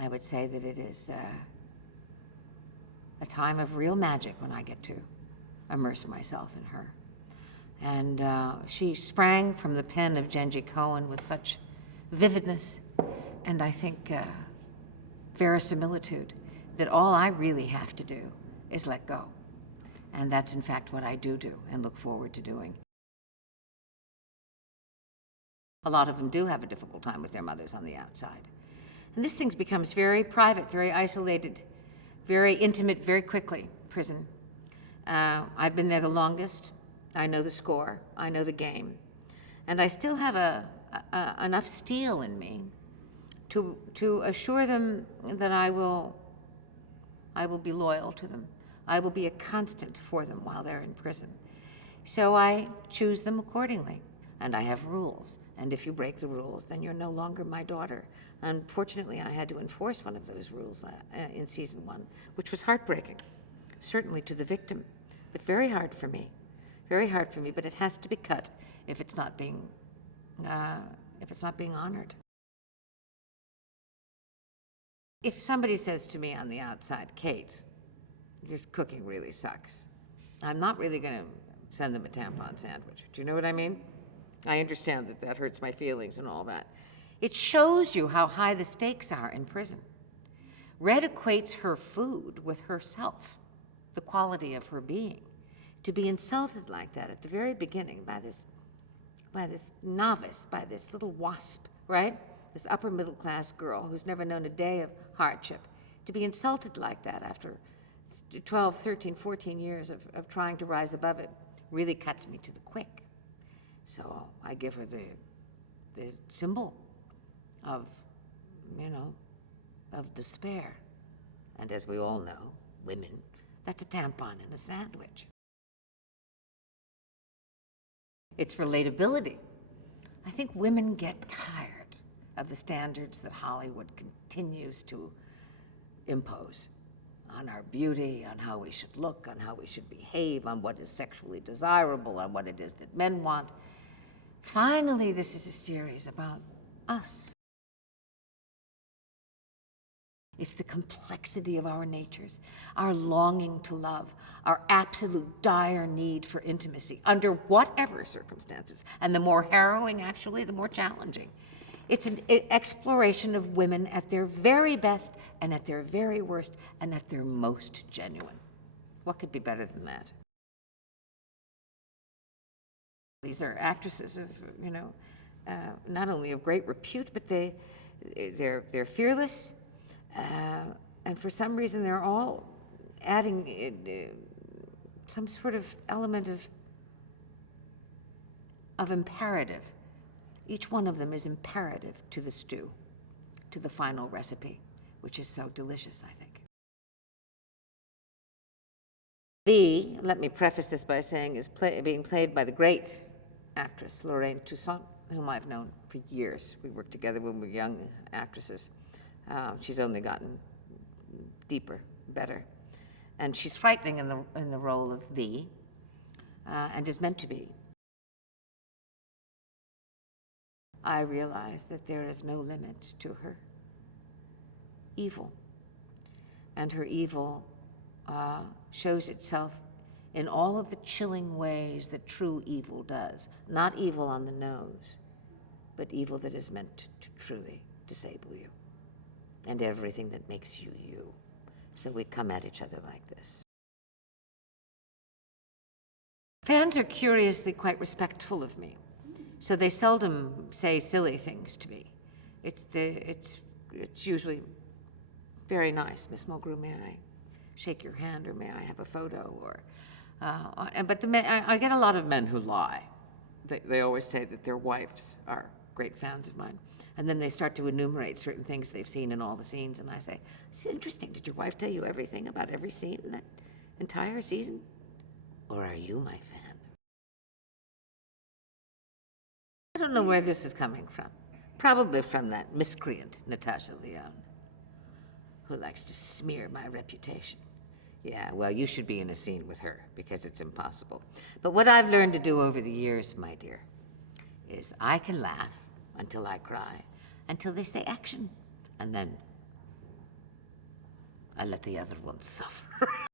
I would say that it is a time of real magic when I get to immerse myself in her. And she sprang from the pen of Jenji Kohan with such vividness and I think verisimilitude that all I really have to do is let go. And that's in fact what I do and look forward to doing. A lot of them do have a difficult time with their mothers on the outside. And this thing becomes very private, very isolated, very intimate very quickly, prison. I've been there the longest. I know the score, I know the game. And I still have enough steel in me to assure them that I will be loyal to them. I will be a constant for them while they're in prison. So I choose them accordingly, and I have rules. And if you break the rules, then you're no longer my daughter. Unfortunately, I had to enforce one of those rules in season 1, which was heartbreaking, certainly to the victim, but very hard for me. Very hard for me, but it has to be cut if it's not being honored. If somebody says to me on the outside, Kate, your cooking really sucks, I'm not really going to send them a tampon sandwich. Do you know what I mean? I understand that that hurts my feelings and all that. It shows you how high the stakes are in prison. Red equates her food with herself, the quality of her being. To be insulted like that at the very beginning by this novice, by this little wasp, right? This upper middle class girl who's never known a day of hardship. To be insulted like that after 12, 13, 14 years of trying to rise above it really cuts me to the quick. So I give her the symbol of, of despair. And as we all know, women, that's a tampon in a sandwich. It's relatability. I think women get tired of the standards that Hollywood continues to impose on our beauty, on how we should look, on how we should behave, on what is sexually desirable, on what it is that men want. Finally, this is a series about us. It's the complexity of our natures, our longing to love, our absolute dire need for intimacy, under whatever circumstances. And the more harrowing, actually, the more challenging. It's an exploration of women at their very best and at their very worst and at their most genuine. What could be better than that? These are actresses of, not only of great repute, but they're fearless, and for some reason they're all adding some sort of element of imperative. Each one of them is imperative to the stew, to the final recipe, which is so delicious, I think. V, let me preface this by saying, is being played by the great actress Lorraine Toussaint, whom I've known for years. We worked together when we were young actresses. She's only gotten deeper, better. And she's frightening in the role of V, and is meant to be. I realize that there is no limit to her evil. And her evil shows itself in all of the chilling ways that true evil does. Not evil on the nose, but evil that is meant to truly disable you and everything that makes you you. So we come at each other like this. Fans are curiously quite respectful of me. So they seldom say silly things to me. It's usually very nice. Miss Mulgrew, may I shake your hand, or may I have a photo? Or, but I get a lot of men who lie. They always say that their wives are great fans of mine. And then they start to enumerate certain things they've seen in all the scenes, and I say, it's interesting, did your wife tell you everything about every scene in that entire season? Or are you my fan? I don't know where this is coming from. Probably from that miscreant, Natasha Lyonne, who likes to smear my reputation. Yeah, well, you should be in a scene with her, because it's impossible. But what I've learned to do over the years, my dear, is I can laugh until I cry, until they say action, and then and let the other one suffer.